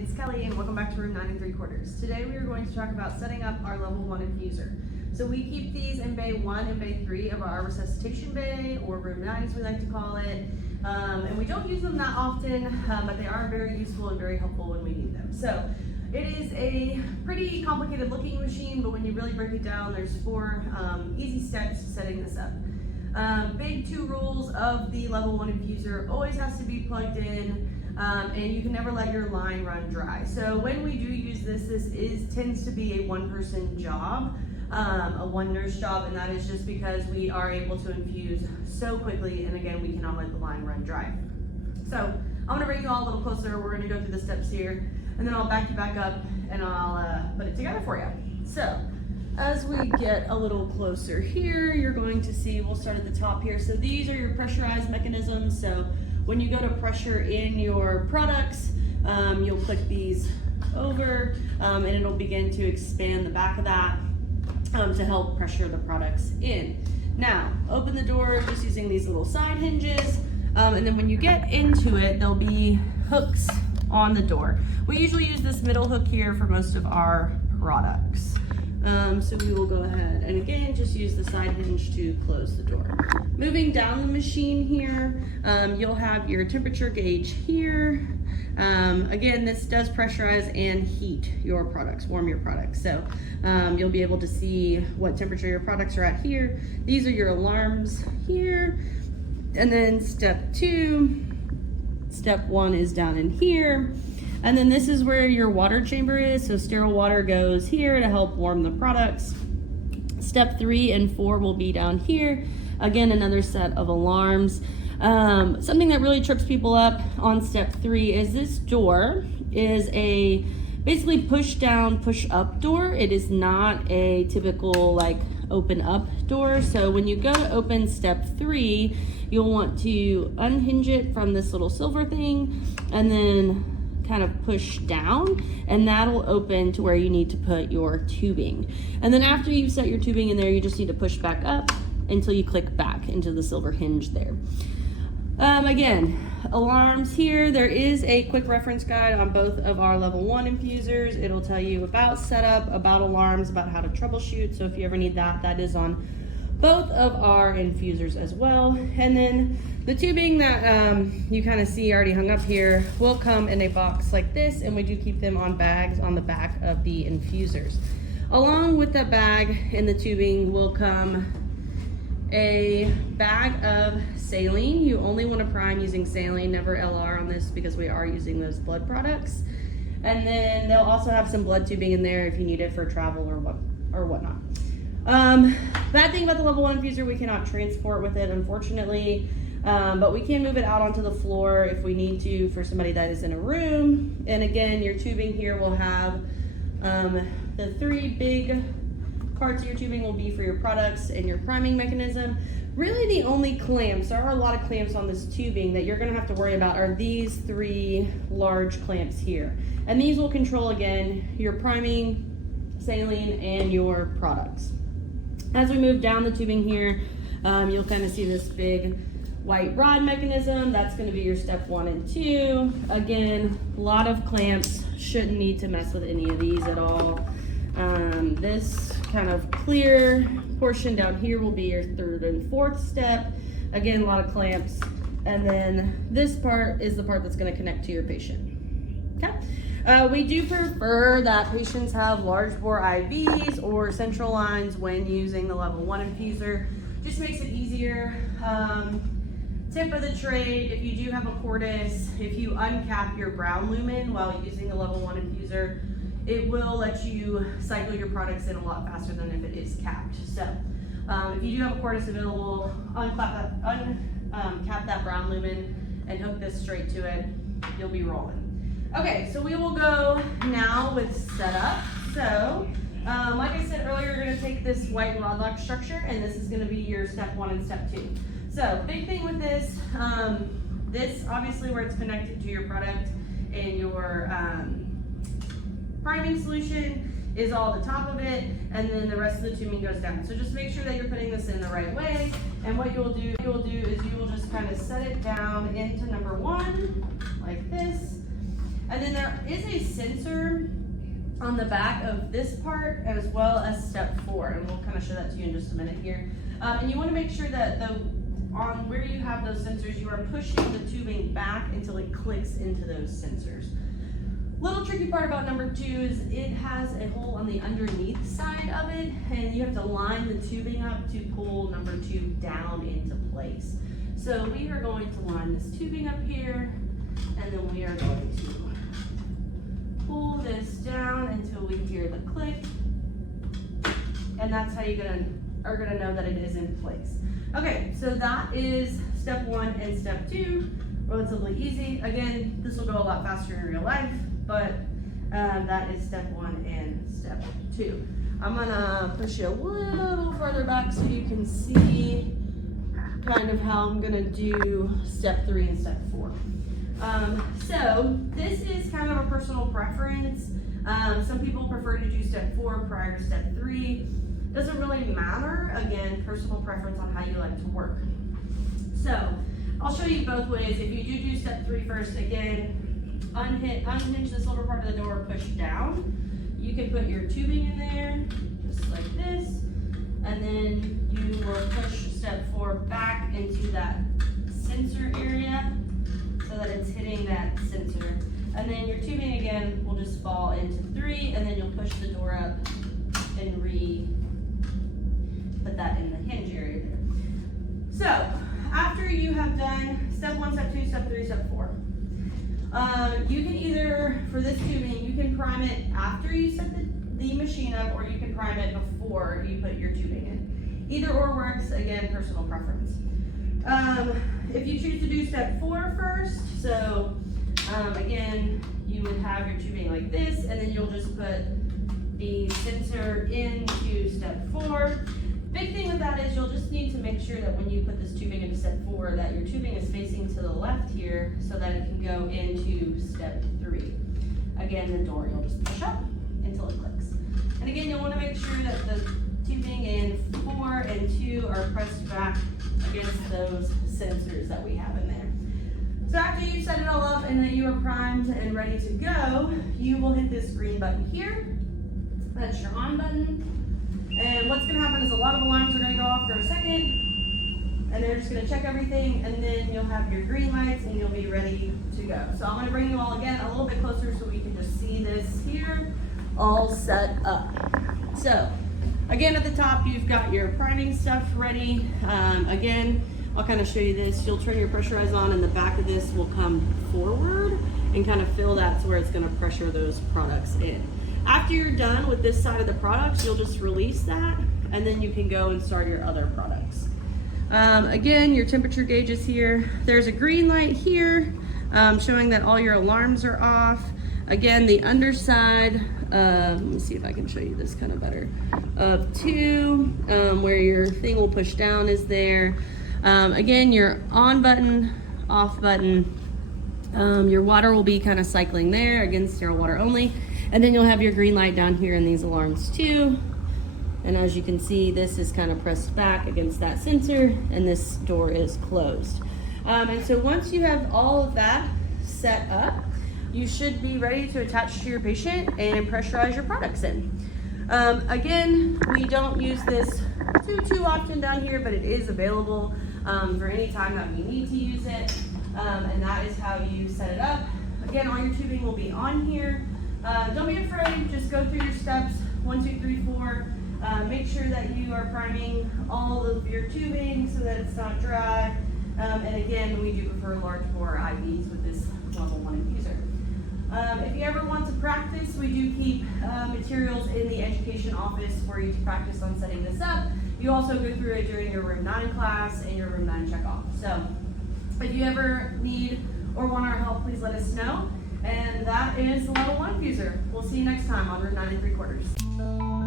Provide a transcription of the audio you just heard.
it's Kelly and welcome back to room 9 3/4. Today we are going to talk about setting up our level 1 infuser. So we keep these in bay 1 and bay 3 of our resuscitation bay, or room 9 as we like to call it. And we don't use them that often, but they are very useful and very helpful when we need them. So it is a pretty complicated looking machine, but when you really break it down, there's 4 easy steps to setting this up. Big 2 rules of the level 1 infuser: always has to be plugged in, and you can never let your line run dry. So when we do use this, tends to be a 1-person job, a 1 nurse job, and that is just because we are able to infuse so quickly, and again, we cannot let the line run dry. So I'm gonna bring you all a little closer. We're gonna go through the steps here, and then I'll back you back up and I'll put it together for you. So as we get a little closer here, you're going to see, we'll start at the top here. So these are your pressurized mechanisms. So when you go to pressure in your products, you'll click these over, and it'll begin to expand the back of that to help pressure the products in. Now, open the door just using these little side hinges, and then when you get into it, there'll be hooks on the door. We usually use this middle hook here for most of our products. So we will go ahead and again just use the side hinge to close the door. Moving down the machine here, you'll have your temperature gauge here. Again, this does pressurize and heat your products, warm your products. So you'll be able to see what temperature your products are at here. These are your alarms here. And then step 2, step 1 is down in here. And then this is where your water chamber is. So sterile water goes here to help warm the products. Step 3 and 4 will be down here. Again, another set of alarms. Something that really trips people up on step 3 is this door is a basically push down, push up door. It is not a typical like open up door. So when you go to open step 3, you'll want to unhinge it from this little silver thing and then kind of push down, and that'll open to where you need to put your tubing. And then after you've set your tubing in there, you just need to push back up until you click back into the silver hinge there. Again, alarms here. There is a quick reference guide on both of our level 1 infusers. It'll tell you about setup, about alarms, about how to troubleshoot. So if you ever need that, that is on both of our infusers as well. And then the tubing that you kind of see already hung up here will come in a box like this, and we do keep them on bags on the back of the infusers. Along with that bag and the tubing will come a bag of saline. You only want to prime using saline, never LR on this, because we are using those blood products. And then they'll also have some blood tubing in there if you need it for travel or whatnot. Bad thing about the level 1 infuser, we cannot transport with it, unfortunately, but we can move it out onto the floor if we need to for somebody that is in a room. And again, your tubing here will have the 3 big parts of your tubing will be for your products and your priming mechanism. Really the only clamps, there are a lot of clamps on this tubing that you're going to have to worry about, are these 3 large clamps here. And these will control, again, your priming, saline, and your products. As we move down the tubing here, you'll kind of see this big white rod mechanism. That's going to be your step 1 and 2. Again, a lot of clamps, shouldn't need to mess with any of these at all. This kind of clear portion down here will be your 3rd and 4th step. Again, a lot of clamps. And then this part is the part that's going to connect to your patient. Okay. We do prefer that patients have large bore IVs or central lines when using the level 1 infuser. Just makes it easier. Tip of the trade, if you do have a cordis, if you uncap your brown lumen while using the level 1 infuser, it will let you cycle your products in a lot faster than if it is capped. So if you do have a cordis available, cap that brown lumen and hook this straight to it, you'll be rolling. Okay, so we will go now with setup. So like I said earlier, you're going to take this white rod lock structure, and this is going to be your step 1 and step 2. So big thing with this, this obviously where it's connected to your product and your priming solution is all the top of it, and then the rest of the tubing goes down. So just make sure that you're putting this in the right way, and what you'll do is you will just kind of set it down into number 1 like this, And then there is a sensor on the back of this part as well as step 4, and we'll kind of show that to you in just a minute here. And you want to make sure that on where you have those sensors, you are pushing the tubing back until it clicks into those sensors. Little tricky part about number 2 is it has a hole on the underneath side of it, and you have to line the tubing up to pull number 2 down into place. So we are going to line this tubing up here, and then we are going to pull this down until we hear the click, and that's how you're gonna know that it is in place. Okay, so that is step 1 and step 2, relatively easy. Again, this will go a lot faster in real life, but that is step 1 and step 2. I'm gonna push you a little further back so you can see kind of how I'm gonna do step 3 and step 4. So this is kind of a personal preference. Some people prefer to do step 4 prior to step 3. Doesn't really matter. Again, personal preference on how you like to work. So I'll show you both ways. If you do step 3 first, again, unhinge the silver part of the door, push down. You can put your tubing in there, just like this, and then you will push step 4 back into that sensor area so that it's hitting that sensor. And then your tubing again will just fall into 3, and then you'll push the door up and put that in the hinge area there. So after you have done step 1, step 2, step 3, step 4, you can either, for this tubing, you can prime it after you set the machine up, or you can prime it before you put your tubing in. Either or works, again, personal preference. If you choose to do step 4 first, so again, you would have your tubing like this, and then you'll just put the sensor into step 4. Big thing with that is you'll just need to make sure that when you put this tubing into step 4 that your tubing is facing to the left here so that it can go into step 3. Again, the door you'll just push up until it clicks. And again, you'll want to make sure that the tubing in 4 and 2 are pressed back against those sensors that we have in there. So after you set it all up and that you are primed and ready to go, you will hit this green button here. That's your on button. And what's gonna happen is a lot of alarms are gonna go off for a second, and they're just gonna check everything, and then you'll have your green lights and you'll be ready to go. So I'm gonna bring you all again a little bit closer so we can just see this here, all set up. So again, at the top, you've got your priming stuff ready. Again, I'll kind of show you this. You'll turn your pressurize on, and the back of this will come forward and kind of fill that to where it's gonna pressure those products in. After you're done with this side of the products, you'll just release that, and then you can go and start your other products. Again, your temperature gauge is here. There's a green light here showing that all your alarms are off. Again, the underside, let me see if I can show you this kind of better, of 2, where your thing will push down is there. Again, your on button, off button, your water will be kind of cycling there, again, sterile water only. And then you'll have your green light down here in these alarms too. And as you can see, this is kind of pressed back against that sensor, and this door is closed. And so once you have all of that set up, you should be ready to attach to your patient and pressurize your products in. Again, we don't use this too often down here, but it is available for any time that we need to use it. And that is how you set it up. Again, all your tubing will be on here. Don't be afraid, just go through your steps, 1, 2, 3, 4. Make sure that you are priming all of your tubing so that it's not dry. And again, we do prefer large bore IVs with this level 1 infuser. If you ever want to practice, we do keep materials in the education office for you to practice on setting this up. You also go through it during your room 9 class and your room 9 checkoff. So if you ever need or want our help, please let us know. And that is the level 1 infuser. We'll see you next time on Room 9 3/4.